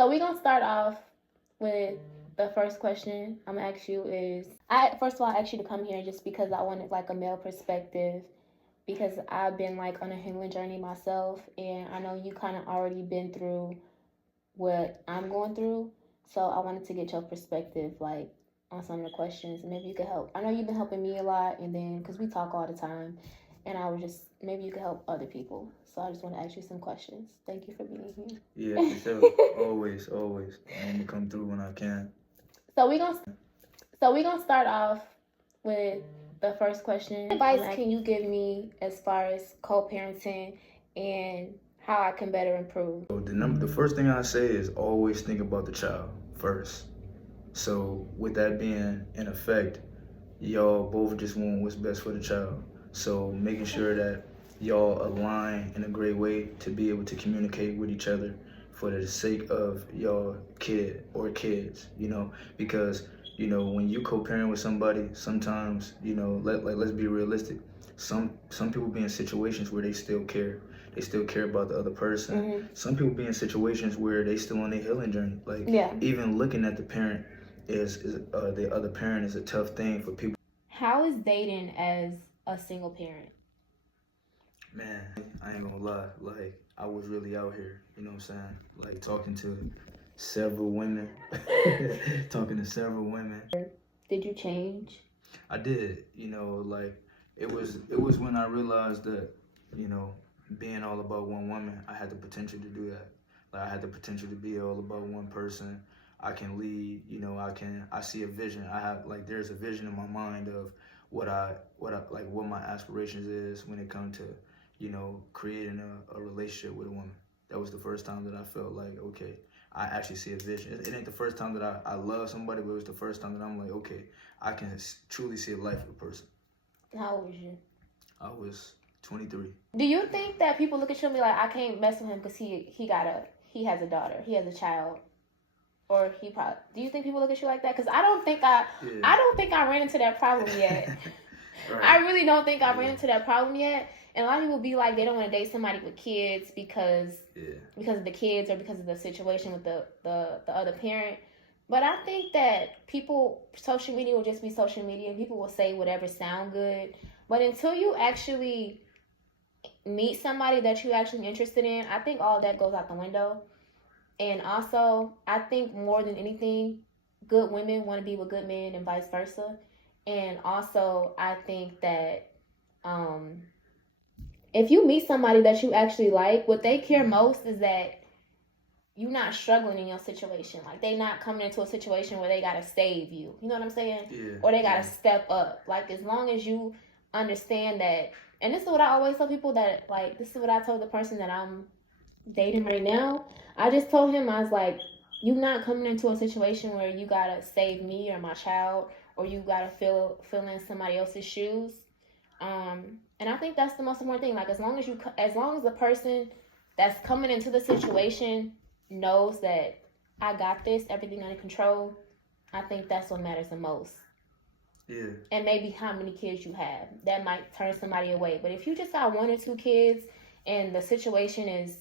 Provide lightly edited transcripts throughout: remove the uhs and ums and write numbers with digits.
So we're gonna start off with the first question I'm gonna ask you is first of all I asked you to come here just because I wanted like a male perspective because I've been like on a healing journey myself and I know you kind of already been through what I'm going through. So I wanted to get your perspective like on some of the questions and maybe you could help. I know you've been helping me a lot and then because we talk all the time and I was just maybe you could help other people. So I just want to ask you some questions. Thank you for being here. Yeah, for sure. always. I'm gonna come through when I can. So we're gonna start off with the first question. What advice can you give me as far as co-parenting and how I can better improve? So the first thing I say is always think about the child first. So with that being in effect, y'all both just want what's best for the child. So making sure that y'all align in a great way to be able to communicate with each other for the sake of y'all kid or kids, because when you co-parent with somebody, sometimes let's be realistic. Some people be in situations where they still care. They still care about the other person. Mm-hmm. Some people be in situations where they still on their healing journey. Even looking at the parent is the other parent is a tough thing for people. How is dating as a single parent? Man, I ain't gonna lie. Like, I was really out here, you know what I'm saying? Like, talking to several women. Did you change? I did, like, it was when I realized that, being all about one woman, I had the potential to do that. Like, I had the potential to be all about one person. I can lead, I see a vision. There's a vision in my mind of what my aspirations is when it comes to, creating a relationship with a woman. That was the first time that I felt like, okay, I actually see a vision. It ain't the first time that I love somebody, but it was the first time that I'm like, okay, I can truly see a life of a person. How old was you? I was 23. Do you think that people look at you and be like, I can't mess with him because he has a daughter, he has a child, or do you think people look at you like that? Because I don't think I ran into that problem yet. Right. I really don't think I ran into that problem yet. And a lot of people be like, they don't want to date somebody with kids because of the kids or because of the situation with the other parent. But I think that social media will just be social media. People will say whatever sound good. But until you actually meet somebody that you're actually interested in, I think all that goes out the window. And also, I think more than anything, good women want to be with good men and vice versa. And also, I think that if you meet somebody that you actually like, what they care most is that you're not struggling in your situation. Like, they not coming into a situation where they got to save you. You know what I'm saying? Yeah. Or they got to step up. Like, as long as you understand that, and this is what I always tell people that, like, this is what I told the person that I'm dating right now. I just told him, I was like, you not coming into a situation where you got to save me or my child, or you got to fill in somebody else's shoes. And I think that's the most important thing. Like, as long as the person that's coming into the situation knows that I got this, everything under control, I think that's what matters the most. Yeah. And maybe how many kids you have. That might turn somebody away. But if you just got 1 or 2 kids and the situation is,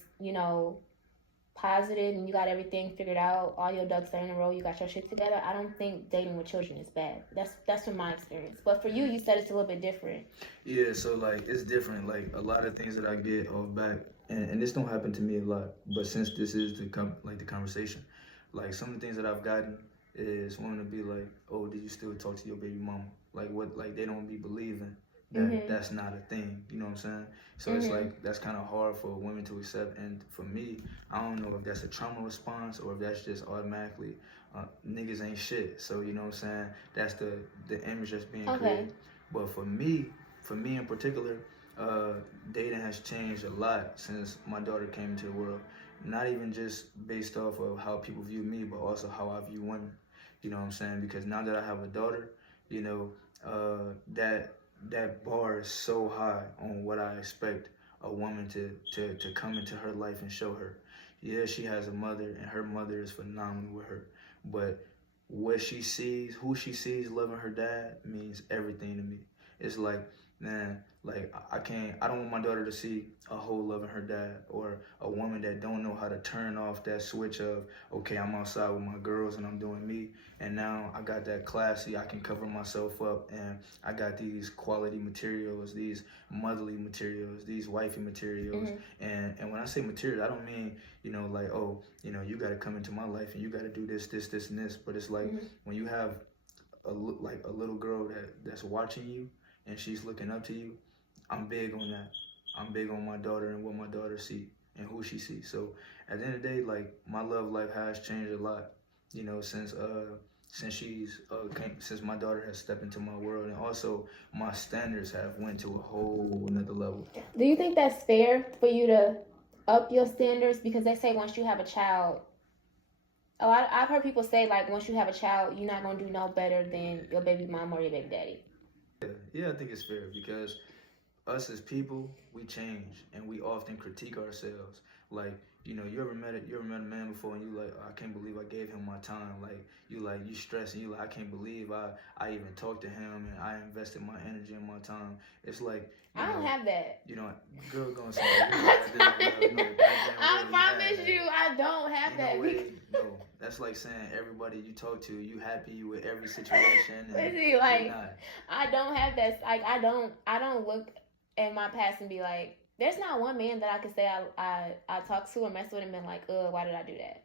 positive and you got everything figured out, all your ducks are in a row, you got your shit together, I don't think dating with children is bad. That's from my experience. But for you said it's a little bit different. Yeah, so like it's different. Like a lot of things that I get off back, and this don't happen to me a lot, but since this is the conversation, like some of the things that I've gotten is women to be like, oh, did you still talk to your baby mama? Like what? Like they don't be believing that that's not a thing. You know what I'm saying? So it's like that's kind of hard for women to accept. And for me, I don't know if that's a trauma response or if that's just automatically niggas ain't shit. So you know what I'm saying? That's the image that's being created. But for me in particular, dating has changed a lot since my daughter came into the world. Not even just based off of how people view me, but also how I view women. You know what I'm saying? Because now that I have a daughter, that bar is so high on what I expect a woman to come into her life and show her. Yeah, she has a mother, and her mother is phenomenal with her. But what she sees, who she sees loving her dad means everything to me. It's like man, like I don't want my daughter to see a hoe loving her dad, or a woman that don't know how to turn off that switch of, okay, I'm outside with my girls and I'm doing me, and now I got that classy, I can cover myself up, and I got these quality materials, these motherly materials, these wifey materials. And when I say material, I don't mean, like, oh, you got to come into my life and you got to do this, this, this, and this. But it's like, when you have like a little girl that's watching you and she's looking up to you, I'm big on that. I'm big on my daughter and what my daughter see and who she sees. So at the end of the day, like, my love life has changed a lot, since since my daughter has stepped into my world, and also my standards have went to a whole another level. Do you think that's fair for you to up your standards? Because they say once you have a child, I've heard people say, like, once you have a child, you're not gonna do no better than your baby mom or your baby daddy. Yeah, I think it's fair because us as people, we change and we often critique ourselves. Like, you ever met a man before and you like, oh, I can't believe I gave him my time. Like you stress and you like, I can't believe I even talked to him and I invested my energy and my time. It's like, I don't have that. Girl gonna say, I promise you, I don't have that. No, that's like saying everybody you talk to, you happy with every situation. And see, like, I don't have that. Like, I don't look at my past and be like, there's not one man that I could say I talked to or messed with and been like, why did I do that?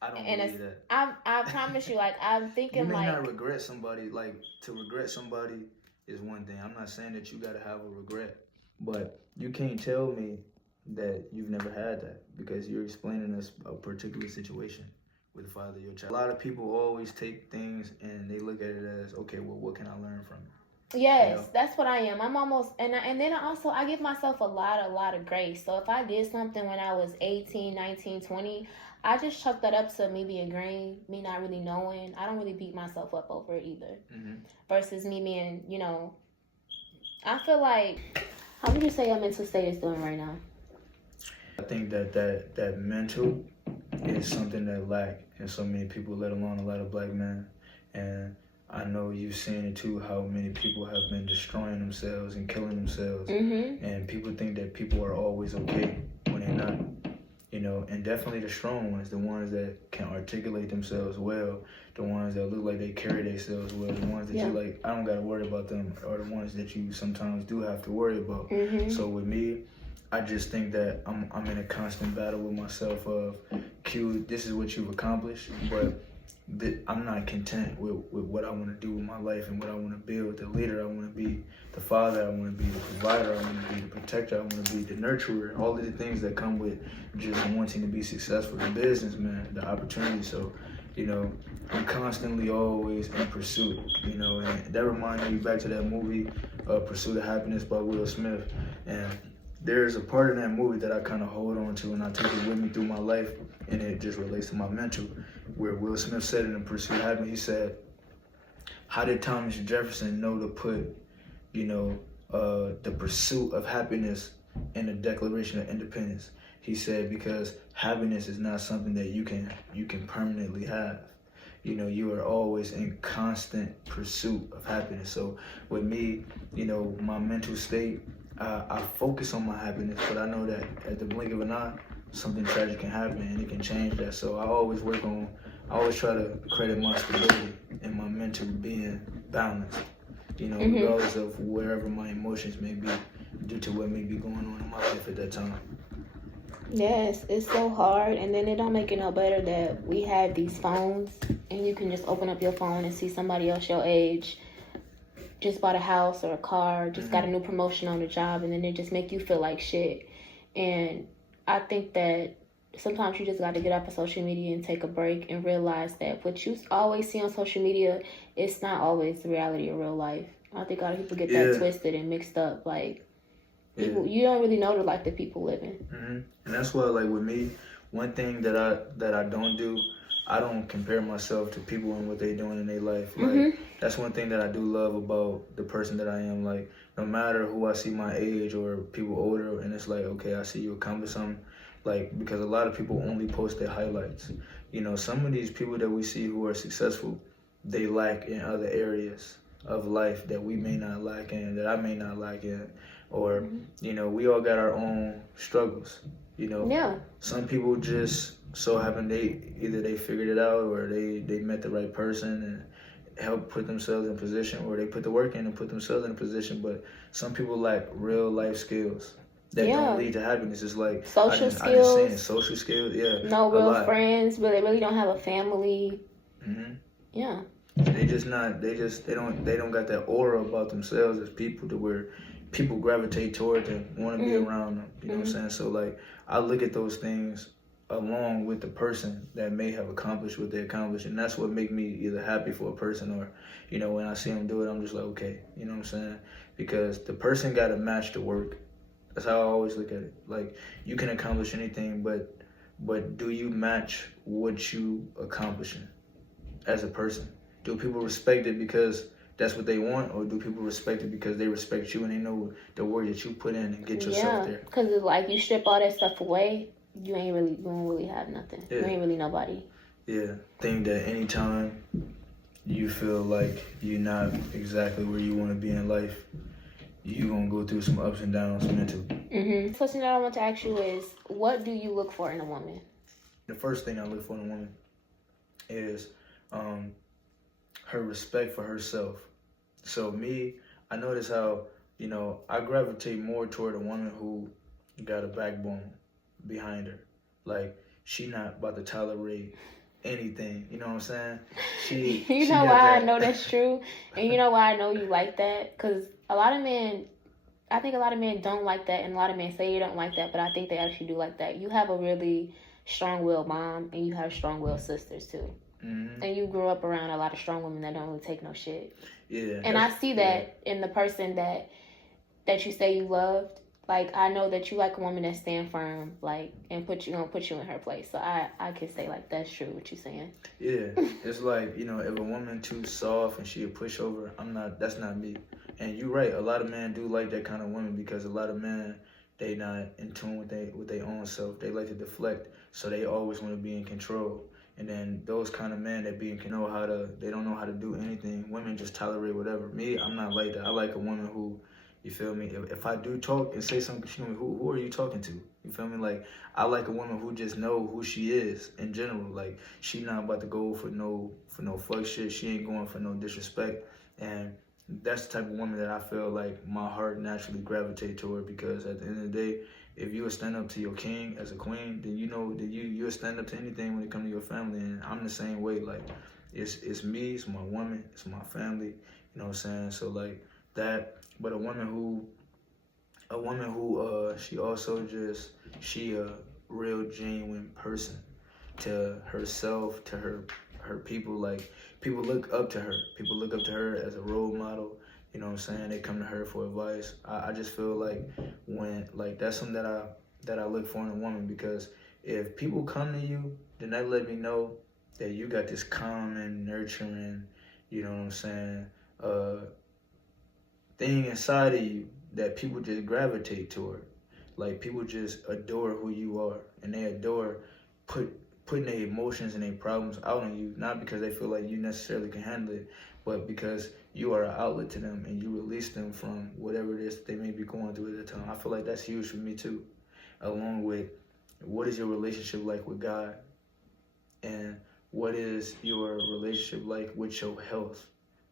I don't believe that. I promise you, like, I'm thinking, you may like, not regret somebody. Like, to regret somebody is one thing. I'm not saying that you gotta have a regret, but you can't tell me that you've never had that because you're explaining us a particular situation with the father of your child. A lot of people always take things and they look at it as, okay, well, what can I learn from it? Yes, that's what I am. I'm almost, and then I give myself a lot of grace. So if I did something when I was 18, 19, 20, I just chalk that up to me being green, me not really knowing. I don't really beat myself up over it either. Versus me being, I feel like, how would you say your mental state is doing right now? I think that mental is something that lack in so many people, let alone a lot of black men. And I know you've seen it too, how many people have been destroying themselves and killing themselves. And people think that people are always okay when they're not. And definitely the strong ones, the ones that can articulate themselves well, the ones that look like they carry themselves well, the ones that you like, I don't got to worry about them, are the ones that you sometimes do have to worry about. So with me, I just think that I'm in a constant battle with myself of, Q, this is what you've accomplished, but I'm not content with what I want to do with my life and what I want to build, the leader I want to be, the father I want to be, the provider I want to be, the protector I want to be, the nurturer, all of the things that come with just wanting to be successful, the businessman, the opportunity. So, I'm constantly always in pursuit, and that reminded me back to that movie, Pursuit of Happiness by Will Smith. And there's a part in that movie that I kind of hold on to and I take it with me through my life, and it just relates to my mental, where Will Smith said in The Pursuit of Happiness, he said, how did Thomas Jefferson know to put, the pursuit of happiness in the Declaration of Independence? He said, because happiness is not something that you can permanently have. You are always in constant pursuit of happiness. So with me, my mental state, I focus on my happiness, but I know that at the blink of an eye, something tragic can happen and it can change that. So I always try to credit my stability and my mental being balanced, regardless of wherever my emotions may be due to what may be going on in my life at that time. Yes, it's so hard, and then it don't make it no better that we have these phones and you can just open up your phone and see somebody else your age just bought a house or a car, just got a new promotion on the job, and then it just make you feel like shit. And I think that sometimes you just got to get off of social media and take a break and realize that what you always see on social media, it's not always the reality of real life. I think a lot of people get that twisted and mixed up. Like, people, you don't really know the life that people living. And that's why, like, with me, one thing that I don't do, I don't compare myself to people and what they're doing in their life. Like, that's one thing that I do love about the person that I am. Like, no matter who I see my age or people older, and it's like, okay, I see you accomplish something. Like, because a lot of people only post their highlights. Some of these people that we see who are successful, they lack in other areas. of life that we may not lack in, that I may not lack in, or Mhm. you know, we all got our own struggles. You know, Yeah. some people just so happen they figured it out, or they met the right person and help put themselves in position, or they put the work in and put themselves in a position. But some people lack real life skills that Yeah. don't lead to happiness. It's like Social I just skills. saying social skills, yeah, No a real lot. friends, but they really don't have a family. Hmm. Yeah. They just not. They don't got that aura about themselves as people to where people gravitate toward them, want to be Mhm. around them. You know what I'm saying? So like, I look at those things along with the person that may have accomplished what they accomplished, and that's what make me either happy for a person or, you know, when I see them do it, I'm just like, okay, you know what I'm saying? Because the person got to match the work. That's how I always look at it. Like, you can accomplish anything, but do you match what you accomplishing as a person? Do people respect it because that's what they want, or do people respect it because they respect you and they know the work that you put in and get yourself there? Because it's like you strip all that stuff away, you don't really have nothing. Yeah. You ain't really nobody. Yeah, think that anytime you feel like you're not exactly where you want to be in life, you're going to go through some ups and downs mentally. Mm-hmm. The question that I want to ask you is, what do you look for in a woman? The first thing I look for in a woman is her respect for herself. So me, I notice how, you know, I gravitate more toward a woman who got a backbone behind her. Like, she not about to tolerate anything, you know what I'm saying? You know why I know that's true? And you know why I know you like that? Because a lot of men, I think a lot of men don't like that, and a lot of men say you don't like that, but I think they actually do like that. You have a really strong-willed mom, and you have strong-willed sisters, too. Mm-hmm. And you grew up around a lot of strong women that don't really take no shit. Yeah. And I see that in the person that you say you loved. Like, I know that you like a woman that stand firm, like, and put you in her place. So I can say, like, that's true what you're saying. Yeah, it's like, you know, if a woman too soft and she a pushover, that's not me. And you're right, a lot of men do like that kind of woman because a lot of men, they not in tune with their own self. They like to deflect, so they always want to be in control. And then those kind of men that they don't know how to do anything. Women just tolerate whatever. Me, I'm not like that. I like a woman who, you feel me? If I do talk and say something, she know me, who are you talking to? You feel me? Like, I like a woman who just know who she is in general. Like, she not about to go for no fuck shit. She ain't going for no disrespect. And that's the type of woman that I feel like my heart naturally gravitate toward, because at the end of the day, if you would stand up to your king as a queen, then you know that you'll stand up to anything when it comes to your family. And I'm the same way. Like, it's me, it's my woman, it's my family. You know what I'm saying? So like that. But a woman who she also she a real genuine person to herself, to her people. Like, people look up to her. People look up to her as a role model. You know what I'm saying? They come to her for advice. I just feel like that's something that I look for in a woman, because if people come to you, then that let me know that you got this calm and nurturing, you know what I'm saying, thing inside of you that people just gravitate toward. Like, people just adore who you are, and they adore putting their emotions and their problems out on you, not because they feel like you necessarily can handle it, but because you are an outlet to them and you release them from whatever it is that they may be going through at the time. I feel like that's huge for me too, along with what is your relationship like with God, and what is your relationship like with your health.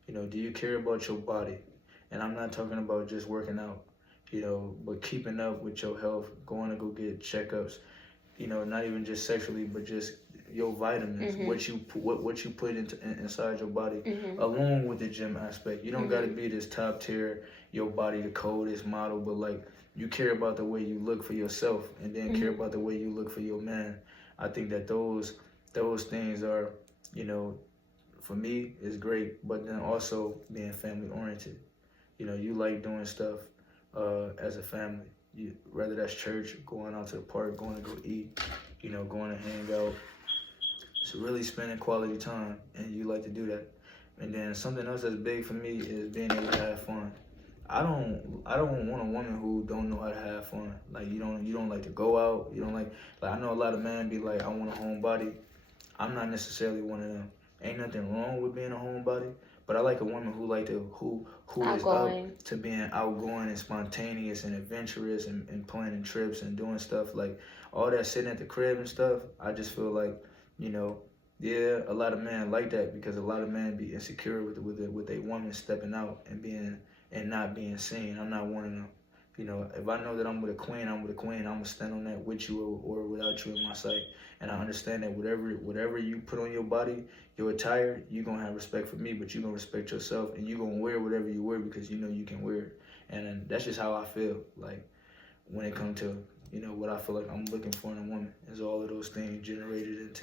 You know, do you care about your body? And I'm not talking about just working out, you know, but keeping up with your health, going to go get checkups, you know, not even just sexually, but just your vitamins, what you put inside your body, along with the gym aspect. You don't got to be this top tier, your body the coldest model, but like, you care about the way you look for yourself, and then care about the way you look for your man. I think that those things are, you know, for me, is great. But then also being family oriented. You know, you like doing stuff as a family. Whether that's church, going out to the park, going to go eat, you know, going to hang out. So really spending quality time, and you like to do that. And then something else that's big for me is being able to have fun. I don't want a woman who don't know how to have fun. Like, you don't like to go out. You don't like I know a lot of men be like, I want a homebody. I'm not necessarily one of them. Ain't nothing wrong with being a homebody, But I like a woman who like to who is Outgoing. up to being outgoing and spontaneous and adventurous and planning trips and doing stuff like all that sitting at the crib and stuff. I just feel like, you know, yeah, a lot of men like that because a lot of men be insecure with a woman stepping out and being and not being seen. I'm not wanting to. You know, if I know that I'm with a queen, I'm with a queen. I'm gonna stand on that with you or without you in my sight. And I understand that whatever you put on your body, your attire, you're gonna have respect for me, but you're gonna respect yourself, and you're gonna wear whatever you wear because you know you can wear it. And that's just how I feel. Like when it comes to, you know, what I feel like I'm looking for in a woman is all of those things generated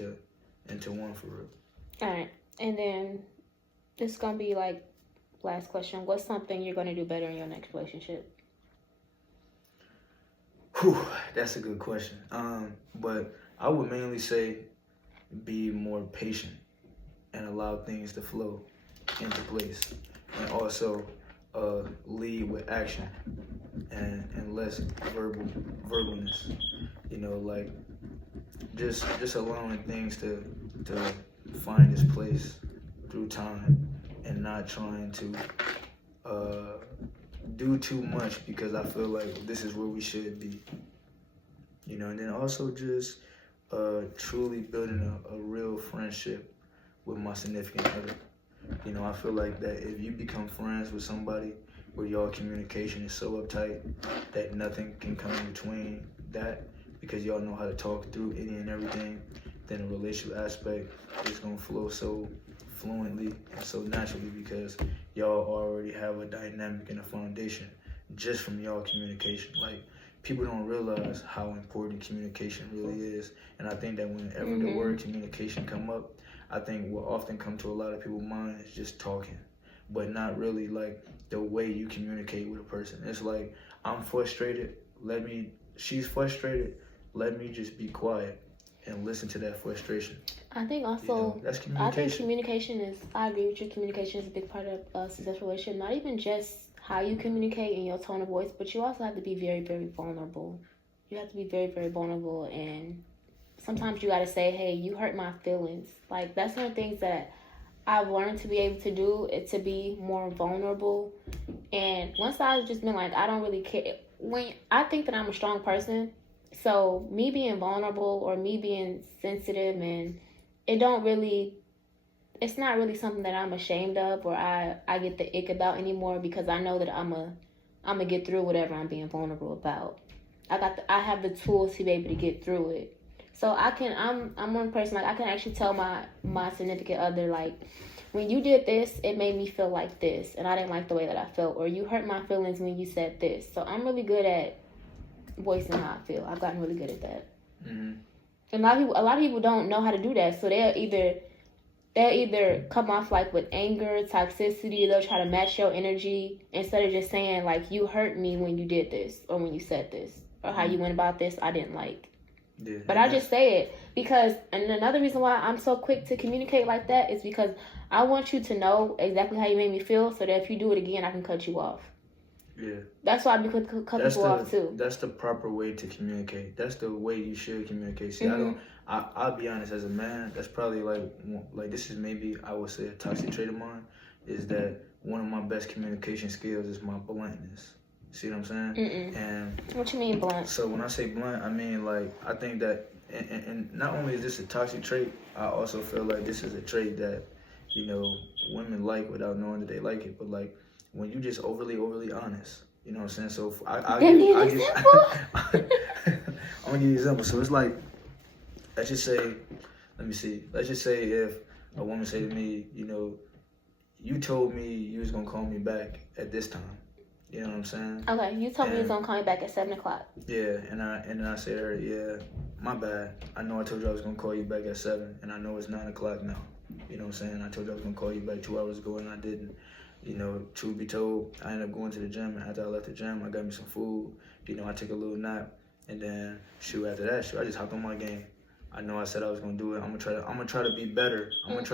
into one for real. All right, and then this is gonna be like last question. What's something you're gonna do better in your next relationship? Whew, that's a good question. But I would mainly say be more patient and allow things to flow into place, and also lead with action and less verbalness. You know, like just allowing things to find its place through time and not trying to do too much because I feel like this is where we should be. You know, and then also just truly building a real friendship with my significant other. You know, I feel like that if you become friends with somebody where y'all communication is so uptight that nothing can come in between that because y'all know how to talk through any and everything, then the relationship aspect is going to flow so fluently and so naturally because y'all already have a dynamic and a foundation just from y'all communication. Like, people don't realize how important communication really is. And I think that whenever the word communication come up, I think what often come to a lot of people's mind is just talking, but not really like the way you communicate with a person. It's like, I'm frustrated, she's frustrated, let me just be quiet and listen to that frustration. I think also, You know, that's communication. I think communication is, I agree with you, communication is a big part of a successful relationship. Not even just how you communicate and your tone of voice, but you also have to be very, very vulnerable. You have to be very, very vulnerable, and sometimes you got to say, hey, you hurt my feelings. Like, that's one of the things that I've learned to be able to do, is to be more vulnerable. And once I've just been like, I don't really care. When I think that I'm a strong person, so me being vulnerable or me being sensitive, and it's not really something that I'm ashamed of or I get the ick about anymore because I know that I'm a get through whatever I'm being vulnerable about. I have the tools to be able to get through it. So I'm one person, like, I can actually tell my significant other, like, when you did this, it made me feel like this, and I didn't like the way that I felt, or you hurt my feelings when you said this. So I'm really good at voicing how I feel. I've gotten really good at that. Mm-hmm. And a lot of people don't know how to do that, so they'll either come off like with anger, toxicity, they'll try to match your energy instead of just saying, like, you hurt me when you did this or when you said this or how you went about this, I didn't like. Yeah, but I just say it because, and another reason why I'm so quick to communicate like that is because I want you to know exactly how you made me feel so that if you do it again, I can cut you off. Yeah. That's why I be quick to cut people off too. That's the proper way to communicate. That's the way you should communicate. See, I'll be honest, as a man, that's probably like this is maybe, I would say, a toxic trait of mine, is that one of my best communication skills is my bluntness. See what I'm saying? And what you mean blunt? So when I say blunt, I mean, like, I think that, and not only is this a toxic trait, I also feel like this is a trait that, you know, women like without knowing that they like it. But, like, when you just overly honest, you know what I'm saying? So I'm gonna give you an example. So it's like, let's just say if a woman say to me, you know, you told me you was gonna call me back at this time. You know what I'm saying? Okay, you told me you was gonna call me back at 7 o'clock. Yeah, and then I said to her, yeah, my bad. I know I told you I was gonna call you back at 7, and I know it's 9 o'clock now. You know what I'm saying? I told you I was gonna call you back 2 hours ago, and I didn't. You know, truth be told, I ended up going to the gym, and after I left the gym, I got me some food. You know, I took a little nap, and then after that, I just hopped on my game. I know I said I was gonna do it. I'm gonna try to be better. I'm gonna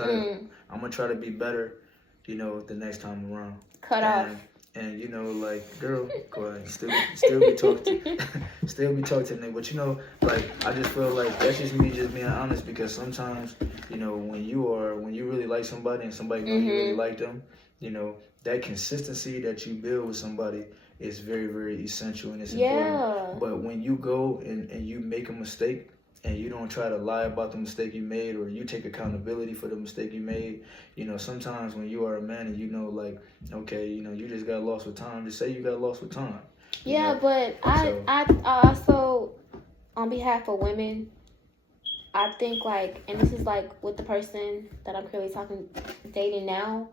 try to be better. You know, the next time around. Cut off. And you know, like, girl, go ahead, still be talking to me. But you know, like, I just feel like that's just me just being honest, because sometimes, you know, when you really like somebody and somebody know you really like them, you know, that consistency that you build with somebody is very, very essential and it's Yeah. important. But when you go and you make a mistake and you don't try to lie about the mistake you made, or you take accountability for the mistake you made, you know, sometimes when you are a man and you know, like, okay, you know, you just got lost with time, just say you got lost with time. Yeah, know? but So- I also, on behalf of women, I think, like, and this is like with the person that I'm currently dating now,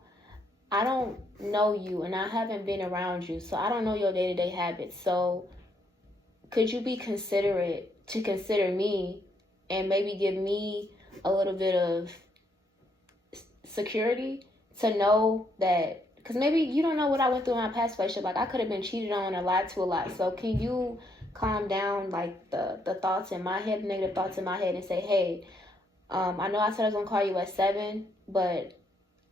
I don't know you and I haven't been around you, so I don't know your day-to-day habits. So could you be considerate to consider me and maybe give me a little bit of security to know that, because maybe you don't know what I went through in my past relationship. Like, I could have been cheated on and lied to a lot. So can you calm down, like, the thoughts in my head, negative thoughts in my head, and say, hey, I know I said I was going to call you at 7, but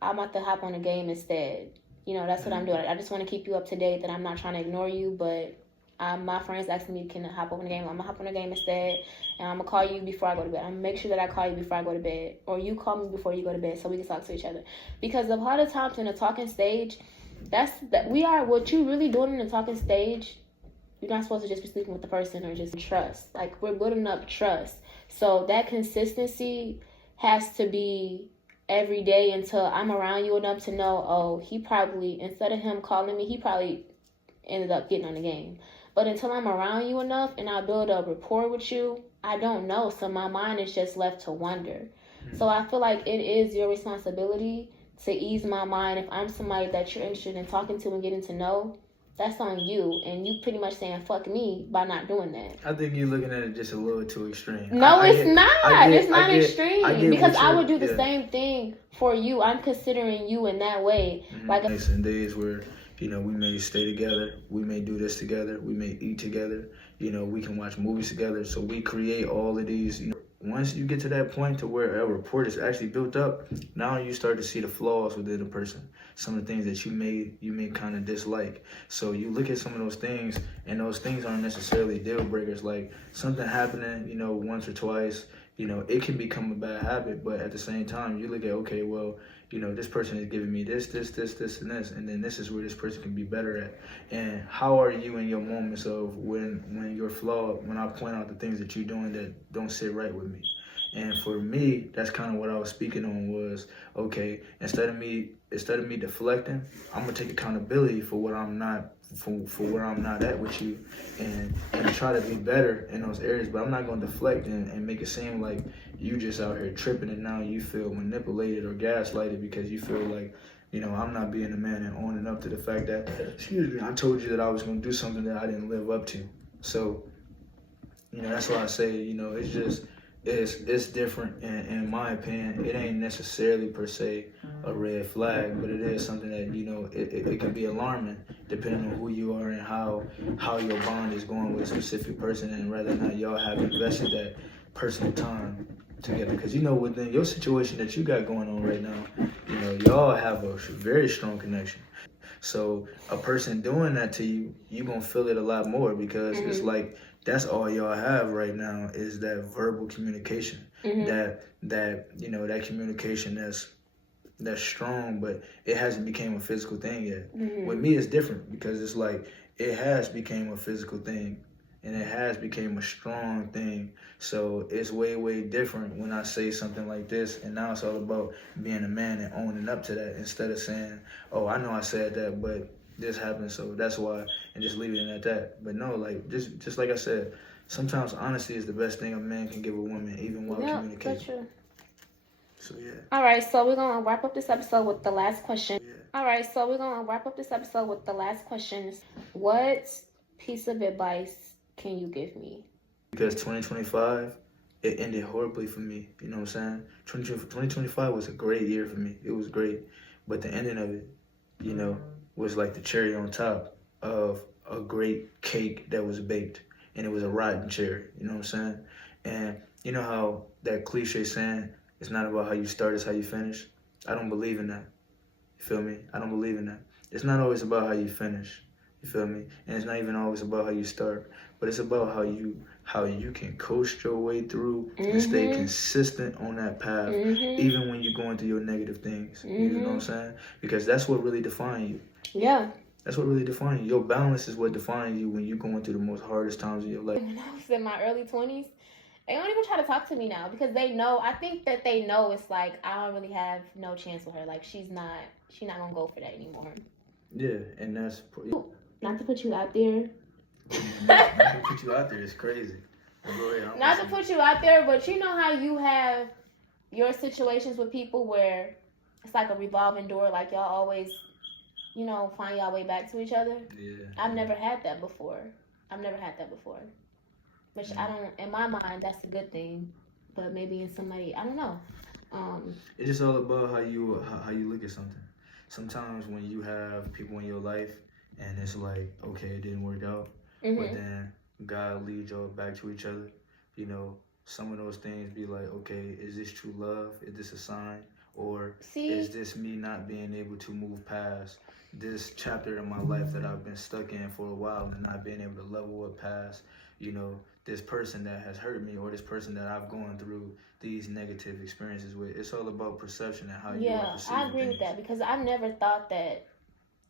I'm about to hop on the game instead. You know, that's what I'm doing. I just want to keep you up to date, that I'm not trying to ignore you, but my friends asking me, can I hop on the game? I'm going to hop on the game instead, and I'm going to call you before I go to bed. I'm going to make sure that I call you before I go to bed, or you call me before you go to bed so we can talk to each other. Because a lot of times in a talking stage, what you really doing in the talking stage, you're not supposed to just be sleeping with the person or just trust. Like, we're building up trust. So that consistency has to be every day until I'm around you enough to know, oh, he probably, instead of him calling me, he probably ended up getting on the game. But until I'm around you enough and I build a rapport with you, I don't know. So my mind is just left to wonder. So I feel like it is your responsibility to ease my mind. If I'm somebody that you're interested in talking to and getting to know, that's on you. And you pretty much saying fuck me by not doing that. I think you're looking at it just a little too extreme. No, it's not. It's not extreme. Because I would do the yeah. same thing for you. I'm considering you in that way. Like, some days where, you know, we may stay together, we may do this together, we may eat together, you know, we can watch movies together. So we create all of these, you know, once you get to that point to where a rapport is actually built up, now you start to see the flaws within a person. Some of the things that you may kind of dislike. So you look at some of those things, and those things aren't necessarily deal breakers. Like something happening, you know, once or twice, you know, it can become a bad habit. But at the same time, you look at, okay, well, you know, this person is giving me this, and this, and then this is where this person can be better at. And how are you in your moments of when you're flawed, when I point out the things that you're doing that don't sit right with me? And for me, that's kind of what I was speaking on was, okay, instead of me deflecting, I'm gonna take accountability for what I'm not, for where I'm not at with you, and try to be better in those areas. But I'm not gonna deflect and make it seem like you just out here tripping and now you feel manipulated or gaslighted because you feel like, you know, I'm not being a man and owning up to the fact that, excuse me, I told you that I was gonna do something that I didn't live up to. So, you know, that's why I say, you know, it's just, it's different, and in my opinion, it ain't necessarily per se a red flag, but it is something that, you know, it can be alarming depending on who you are and how your bond is going with a specific person, and whether or not y'all have invested that personal time together. Because, you know, within your situation that you got going on right now, you know, y'all have a very strong connection. So a person doing that to you, you gonna feel it a lot more because it's like that's all y'all have right now is that verbal communication. That you know, that communication that's strong, but it hasn't became a physical thing yet. With me, it's different because it's like it has became a physical thing, and it has became a strong thing. So it's way, way different when I say something like this, and now it's all about being a man and owning up to that instead of saying, oh, I know I said that, but this happened, so that's why, and just leaving it at that. But no, like, just like I said, sometimes honesty is the best thing a man can give a woman, even while communicating. That's true. So, yeah. All right, so we're going to wrap up this episode with the last question. Yeah. All right, so we're going to wrap up this episode with the last question. What piece of advice can you give me? Because 2025, it ended horribly for me. You know what I'm saying? 2025 was a great year for me. It was great. But the ending of it, you know, was like the cherry on top of a great cake that was baked. And it was a rotten cherry. You know what I'm saying? And you know how that cliche saying, it's not about how you start, it's how you finish? I don't believe in that. You feel me? I don't believe in that. It's not always about how you finish. You feel me? And it's not even always about how you start, but it's about how you can coast your way through and stay consistent on that path, even when you're going through your negative things. You know what I'm saying? Because that's what really defines you. Yeah. That's what really defines you. Your balance is what defines you when you're going through the most hardest times of your life. When I was in my early 20s, they don't even try to talk to me now because they know. I think that they know it's like I don't really have no chance with her. Like she's not gonna go for that anymore. Yeah, and that's not to put you out there. not to put you out there. It's crazy. Not to put you out there, but you know how you have your situations with people where it's like a revolving door. Like y'all always, find y'all way back to each other. Yeah. I've never had that before. Which I don't. In my mind, that's a good thing. But maybe in somebody, I don't know. It's just all about how you look at something. Sometimes when you have people in your life and it's like, okay, it didn't work out, but then God leads y'all back to each other. Some of those things be like, okay, is this true love? Is this a sign? Or is this me not being able to move past this chapter in my life that I've been stuck in for a while and not being able to level up past, this person that has hurt me or this person that I've gone through these negative experiences with. It's all about perception and how you are perceiving I agree things. with that because I've never thought that.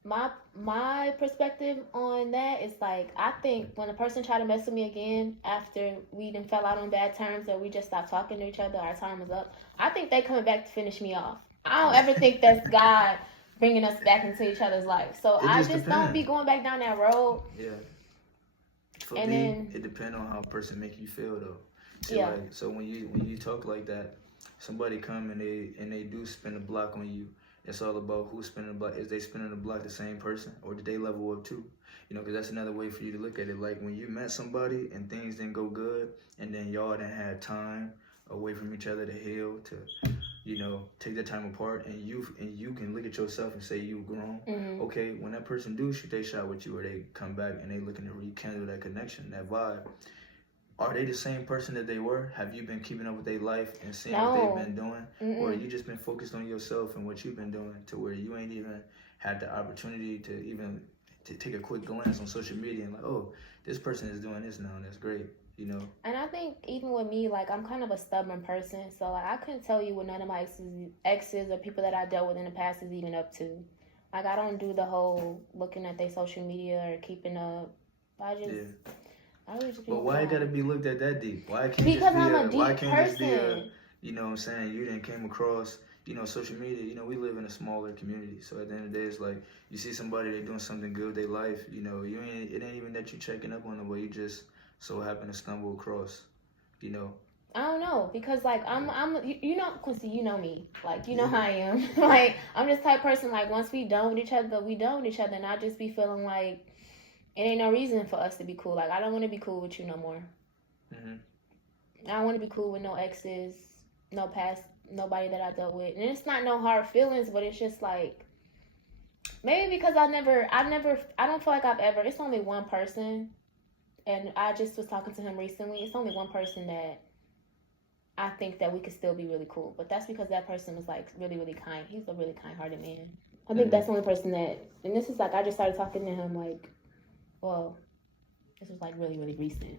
My perspective on that is like I think when a person try to mess with me again after we done fell out on bad terms or we just stopped talking to each other, our time was up, I think they coming back to finish me off. I don't ever think that's God bringing us back into each other's life. So I just don't be going back down that road. Yeah. For me, it depends on how a person make you feel though. See, so when you talk like that, somebody come and they do spin a block on you. It's all about who's spinning the block. Is they spinning the block the same person or did they level up too? Because that's another way for you to look at it. Like when you met somebody and things didn't go good and then y'all didn't have time away from each other to heal, to, take that time apart and you can look at yourself and say you've grown. Okay, when that person do shoot they shot with you or they come back and they looking to rekindle that connection, that vibe, are they the same person that they were? Have you been keeping up with their life and seeing what they've been doing? Or you just been focused on yourself and what you've been doing to where you ain't even had the opportunity to even to take a quick glance on social media and like, oh, this person is doing this now, that's great, And I think even with me, like I'm kind of a stubborn person, so like I couldn't tell you what none of my exes or people that I dealt with in the past is even up to. Like I don't do the whole looking at their social media or keeping up. But why it gotta be looked at that deep? Why can't because I'm a why deep can't person. Just be what I'm saying, you didn't came across, social media, we live in a smaller community. So at the end of the day, it's like you see somebody they doing something good with their life, it ain't even that you checking up on them, but you just so happen to stumble across, I don't know because like I'm Quincy, you know me, like how I am. Like I'm this type of person, like once we done with each other, and I just be feeling like it ain't no reason for us to be cool. Like I don't want to be cool with you no more. I don't want to be cool with no exes, no past, nobody that I dealt with, and it's not no hard feelings, but it's just like maybe because I don't feel like I've ever. It's only one person, and I just was talking to him recently. It's only one person that I think that we could still be really cool, but that's because that person was like really, really kind. He's a really kind-hearted man. I think that's the only person that, and this is like I just started talking to him like, well, this was like really, really recent.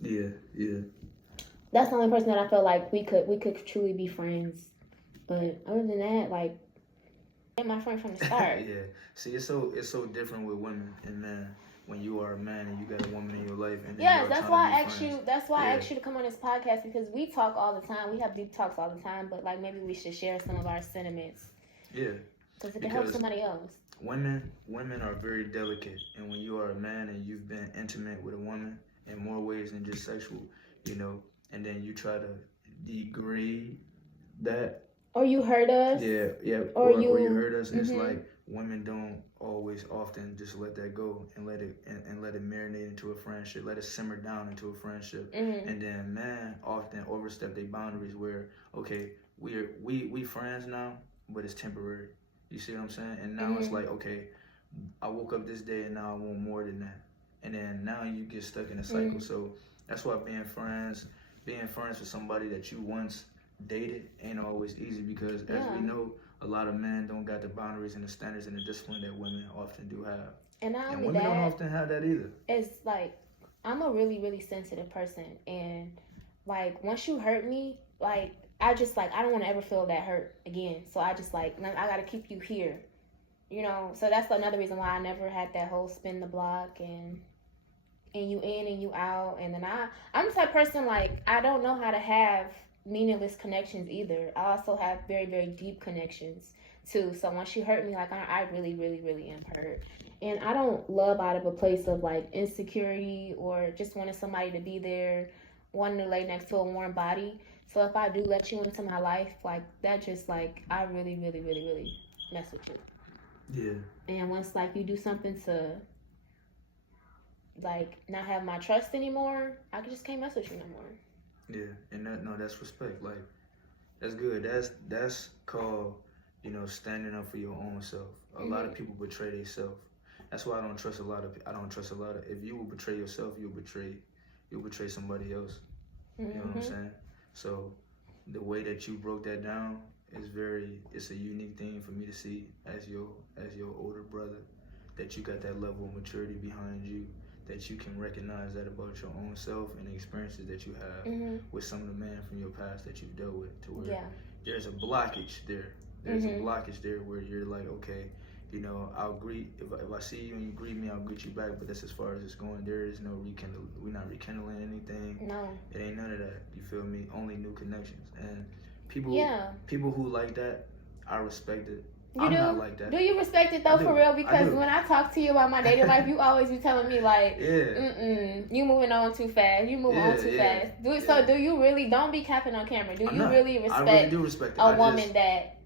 Yeah. That's the only person that I felt like we could truly be friends. But other than that, like, they're my friend from the start. Yeah. See, it's so different with women and men. When you are a man and you got a woman in your life, and then that's why I asked you. That's why I asked you to come on this podcast because we talk all the time. We have deep talks all the time, but like maybe we should share some of our sentiments. Yeah. Because it can help somebody else. Women are very delicate, and when you are a man and you've been intimate with a woman in more ways than just sexual, and then you try to degrade that. Or you hurt us. Yeah. Or you hurt us. It's like women don't always often just let that go and let it marinate into a friendship, let it simmer down into a friendship. And then men often overstep their boundaries where, okay, we friends now, but it's temporary. You see what I'm saying? And now it's like, okay, I woke up this day and now I want more than that. And then now you get stuck in a cycle. So that's why being friends with somebody that you once dated ain't always easy because as we know, a lot of men don't got the boundaries and the standards and the discipline that women often do have. And not And only women don't that, often have that either. it's like I'm a really, really sensitive person, and like once you hurt me, like I just like I don't want to ever feel that hurt again. So I just like I gotta keep you here, you know. So that's another reason why I never had that whole spin the block and you in and you out. And then I'm the type of person like I don't know how to have meaningless connections either. I also have very, very deep connections too. So once you hurt me, like I really, really, really am hurt. And I don't love out of a place of like insecurity or just wanting somebody to be there, wanting to lay next to a warm body. So if I do let you into my life, like that just like I really, really, really, really mess with you. Yeah. And once like you do something to like not have my trust anymore, I just can't mess with you no more. Yeah, and that's respect. Like that's good. That's called, standing up for your own self. A lot of people betray themselves. That's why I don't trust a lot of. I don't trust a lot of. If you will betray yourself, you'll betray somebody else. You know what I'm saying? So the way that you broke that down it's a unique thing for me to see as your older brother, that you got that level of maturity behind you, that you can recognize that about your own self and the experiences that you have with some of the men from your past that you've dealt with, to where there's a blockage there. There's a blockage there where you're like, okay, I'll greet, if I see you and you greet me, I'll greet you back, but that's as far as it's going. There is no rekindle. We're not rekindling anything. No. It ain't none of that. You feel me? Only new connections. And people who like that, I respect it. I'm not like that. Do you respect it though, for real? Because when I talk to you about my dating life, you always be telling me like, you moving on too fast. You moving on too fast. So do you really? Don't be capping on camera. Do you really respect? I really do respect it. A woman that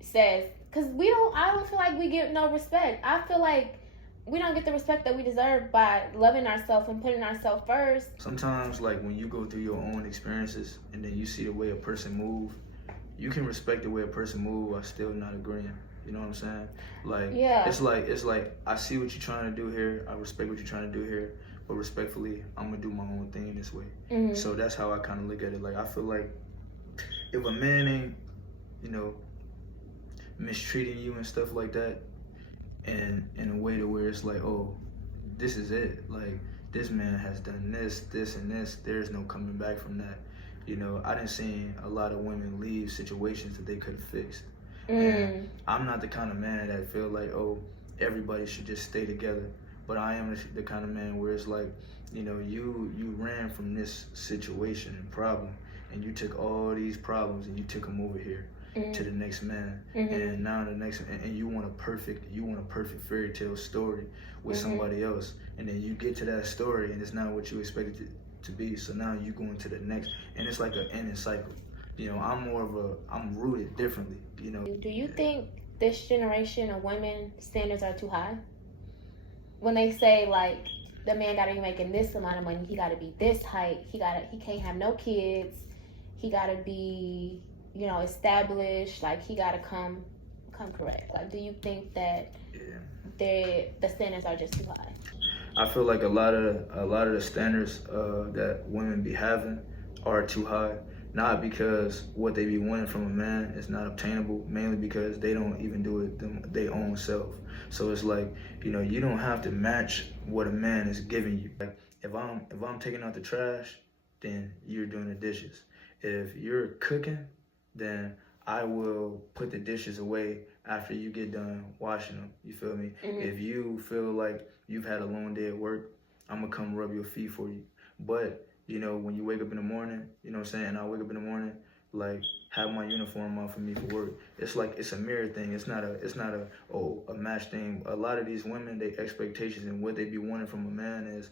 says, because I don't feel like we get no respect. I feel like we don't get the respect that we deserve by loving ourselves and putting ourselves first. Sometimes, like when you go through your own experiences and then you see the way a person move, you can respect the way a person move while still not agreeing. You know what I'm saying? Like, it's like I see what you're trying to do here. I respect what you're trying to do here, but respectfully, I'm gonna do my own thing this way. So that's how I kind of look at it. Like, I feel like if a man ain't, mistreating you and stuff like that, and in a way to where it's like, oh, this is it. Like, this man has done this, and this. There's no coming back from that. I done seen a lot of women leave situations that they could have fixed. And I'm not the kind of man that feel like, oh, everybody should just stay together. But I am the kind of man where it's like, you ran from this situation and problem, and you took all these problems and you took them over here to the next man, and now the next, and you want a perfect fairy tale story with somebody else, and then you get to that story and it's not what you expected it to be. So now you go into the next, and it's like an ending cycle. I'm rooted differently. Do you think this generation of women standards are too high? When they say like the man gotta be making this amount of money, he gotta be this height, he can't have no kids, he gotta be established, like he gotta come correct. Like, do you think that the standards are just too high? I feel like a lot of the standards that women be having are too high. Not because what they be wanting from a man is not obtainable, mainly because they don't even do it their own self. So it's like, you don't have to match what a man is giving you. Like, if I'm taking out the trash, then you're doing the dishes. If you're cooking, then I will put the dishes away after you get done washing them. You feel me? If you feel like you've had a long day at work, I'm gonna come rub your feet for you. But when you wake up in the morning, you know what I'm saying? I wake up in the morning, like, have my uniform on for me for work. It's like, it's a mirror thing. It's not a match thing. A lot of these women, their expectations and what they be wanting from a man is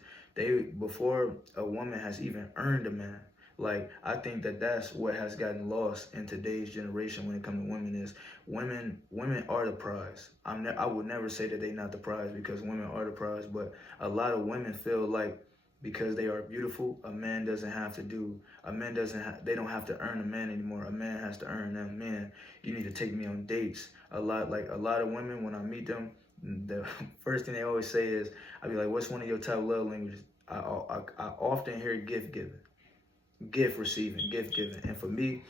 before a woman has even earned a man. Like, I think that's what has gotten lost in today's generation when it comes to women is women are the prize. I would never say that they're not the prize, because women are the prize, but a lot of women feel like because they are beautiful, they don't have to earn a man anymore. A man has to earn them. Man, you need to take me on dates. A lot of women, when I meet them, the first thing they always say is, I'll be like, what's one of your top love languages? I often hear gift giving, gift receiving, gift giving. And for me,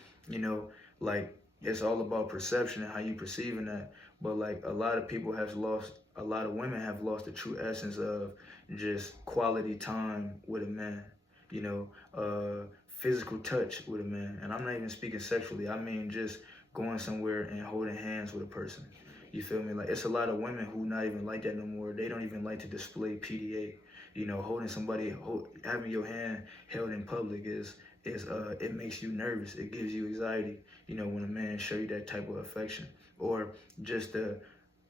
like, it's all about perception and how you perceiving that. But like, a lot of people have lost a lot of women have lost the true essence of just quality time with a man, you know, physical touch with a man. And I'm not even speaking sexually. I mean just going somewhere and holding hands with a person. You feel me? Like, it's a lot of women who not even like that no more. They don't even like to display PDA. You know, holding somebody, having your hand held in public is it makes you nervous. It gives you anxiety. You know, when a man show you that type of affection, or just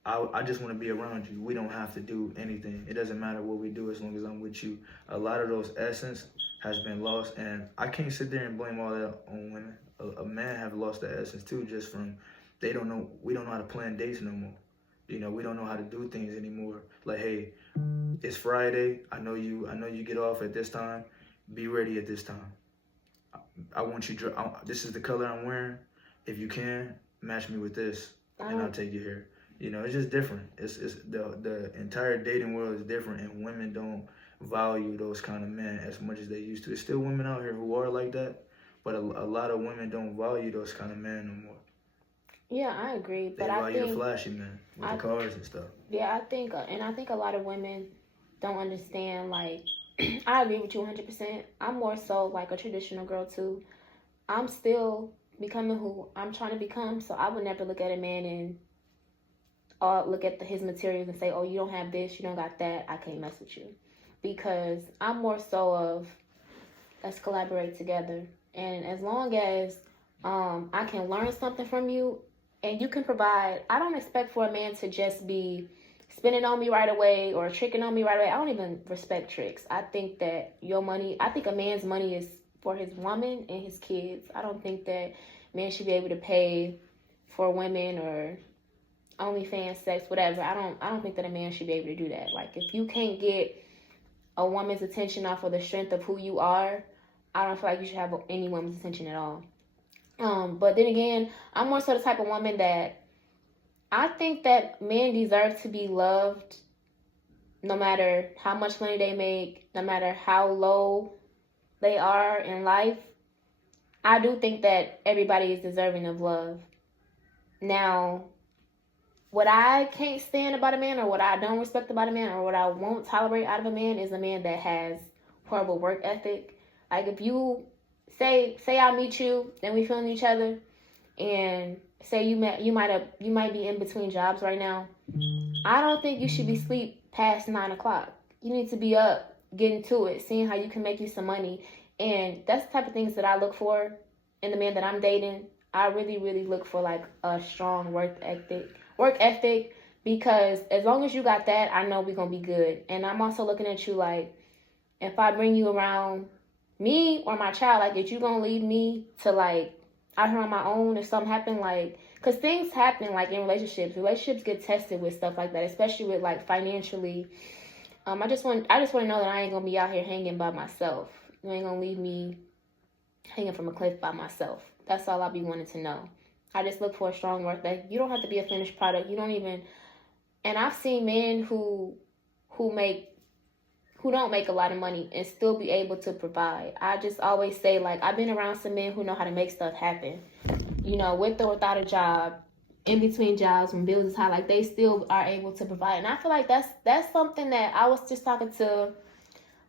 I just want to be around you. We don't have to do anything. It doesn't matter what we do as long as I'm with you. A lot of those essence has been lost, and I can't sit there and blame all that on women. A man have lost the essence too, just from we don't know how to plan dates no more. You know, we don't know how to do things anymore. Like, hey, it's Friday. I know you get off at this time. Be ready at this time. I want you. This is the color I'm wearing. If you can, match me with this, and I'll take you here. You know, it's just different. It's the entire dating world is different, and women don't value those kind of men as much as they used to. There's still women out here who are like that, but a lot of women don't value those kind of men no more. Yeah, I agree. They but value I think the flashy men with the cars and stuff. Yeah, I think a lot of women don't understand. Like, I agree with you 100%. I'm more so like a traditional girl too. I'm still becoming who I'm trying to become, so I would never look at a man and look at his materials and say, "Oh, you don't have this, you don't got that, I can't mess with you," because I'm more so of let's collaborate together, and as long as I can learn something from you and you can provide. I don't expect for a man to just be spending on me right away or tricking on me right away. I don't even respect tricks. I think that I think a man's money is for his woman and his kids. I don't think that men should be able to pay for women or OnlyFans sex, whatever. I don't think that a man should be able to do that. Like, if you can't get a woman's attention off of the strength of who you are, I don't feel like you should have any woman's attention at all. But then again, I'm more so the type of woman that I think that men deserve to be loved no matter how much money they make, no matter how low they are in life. I do think that everybody is deserving of love. Now, what I can't stand about a man, or what I don't respect about a man, or what I won't tolerate out of a man is a man that has horrible work ethic. Like, if you say I meet you and we feeling each other, and say you might be in between jobs right now, I don't think you should be asleep past 9 o'clock. You need to be up, getting to it, seeing how you can make you some money. And that's the type of things that I look for in the man that I'm dating. I really, really look for like a strong work ethic, because as long as you got that, I know we're gonna be good. And I'm also looking at you like, if I bring you around me or my child, like, if you gonna leave me to like out here on my own if something happen, like, because things happen like in relationships get tested with stuff like that, especially with like financially. I just want to know that I ain't gonna be out here hanging by myself. You ain't gonna leave me hanging from a cliff by myself. That's all I be wanting to know. I just look for a strong work ethic. You don't have to be a finished product. You don't even. And I've seen men who don't make a lot of money and still be able to provide. I just always say, like, I've been around some men who know how to make stuff happen. You know, with or without a job, in between jobs, when bills is high, like, they still are able to provide. And I feel like that's something that I was just talking to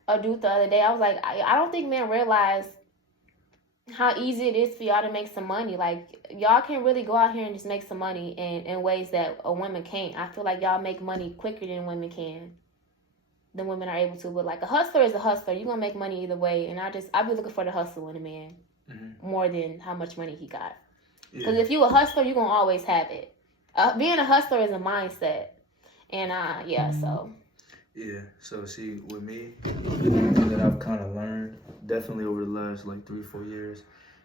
a dude the other day. I was like, I don't think men realize how easy it is for y'all to make some money. Like, y'all can really go out here and just make some money in ways that a woman can't. I feel like y'all make money quicker than women can. Than women are able to. But like, a hustler is a hustler. You're gonna make money either way. And I be looking for the hustle in a man, more than how much money he got. Because if you a hustler, you're gonna always have it. Being a hustler is a mindset. And so see, with me, the thing that I've kind of learned definitely over the last like 3-4 years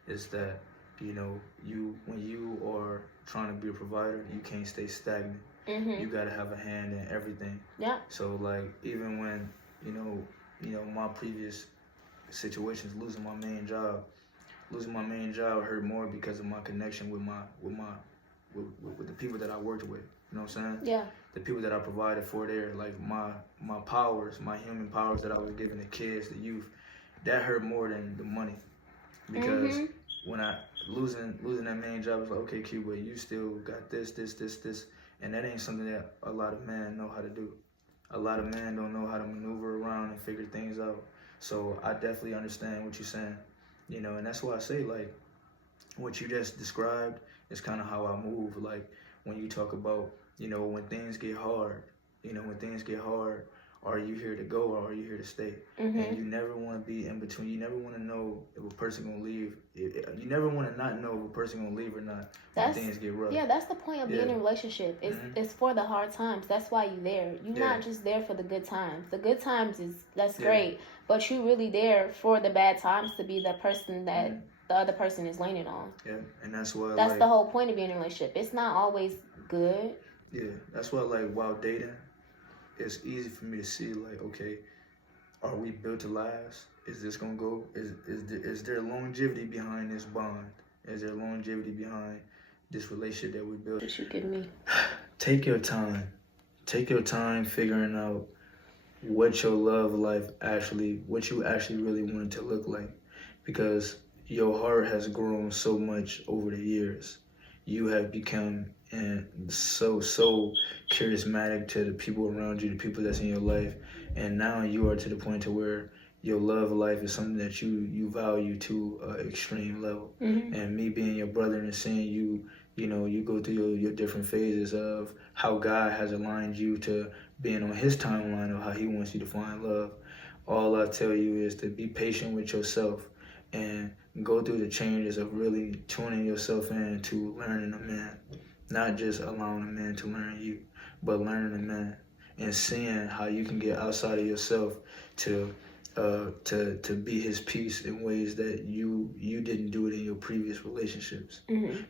is that, you know, when you are trying to be a provider, you can't stay stagnant. You gotta have a hand in everything. Yeah. So like, even when you know my previous situations, losing my main job hurt more because of my connection with the people that I worked with. You know what I'm saying? Yeah. The people that I provided for there, like my powers, my human powers that I was giving the kids, the youth, that hurt more than the money. Because when I losing that main job, it's like, okay, Q, but you still got this, And that ain't something that a lot of men know how to do. A lot of men don't know how to maneuver around and figure things out. So I definitely understand what you're saying, you know, and that's why I say, like, what you just described is kind of how I move. Like, when you talk about, you know, when things get hard, are you here to go or are you here to stay? And you never want to be in between. You never want to know if a person gonna leave. You never want to not know if a person gonna leave or not when things get rough. Yeah, that's the point of being in a relationship. It's for the hard times. That's why you're there. You're not just there for the good times. The good times that's great, but you really there for the bad times to be the person that the other person is leaning on. Yeah, and that's why. That's the whole point of being in a relationship. It's not always good. Yeah, that's why, like, while dating, it's easy for me to see, like, okay, are we built to last? Is this gonna go? Is there longevity behind this bond? Is there longevity behind this relationship that we built? What you give me? Take your time. Take your time figuring out what your love life what you actually really want it to look like, because your heart has grown so much over the years. You have become so charismatic to the people around you, the people that's in your life, and now you are to the point to where your love life is something that you value to an extreme level. And me being your brother and seeing you, you know, you go through your different phases of how God has aligned you to being on his timeline of how he wants you to find love. All I tell you is to be patient with yourself and go through the changes of really tuning yourself in to learning a man. Not just allowing a man to learn you, but learning a man and seeing how you can get outside of yourself to be his piece in ways that you didn't do it in your previous relationships.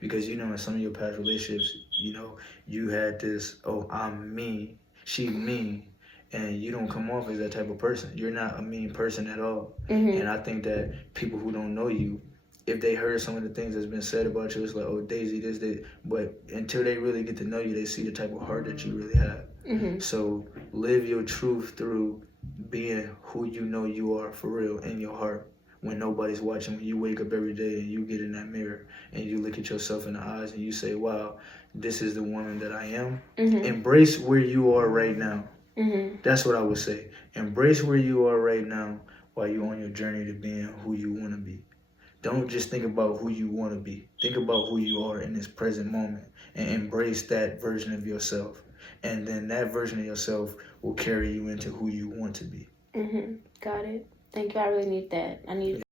Because, you know, in some of your past relationships, you know, you had this, oh, I'm me, she me, and you don't come off as that type of person. You're not a mean person at all. And I think that people who don't know you, if they heard some of the things that's been said about you, it's like, oh, Daisy, this, but until they really get to know you, they see the type of heart that you really have. So live your truth through being who you know you are for real in your heart. When nobody's watching, when you wake up every day and you get in that mirror and you look at yourself in the eyes and you say, wow, this is the woman that I am. Embrace where you are right now. That's what I would say. Embrace where you are right now while you're on your journey to being who you want to be. Don't just think about who you want to be. Think about who you are in this present moment and embrace that version of yourself. And then that version of yourself will carry you into who you want to be. Got it. Thank you. I really need that. I need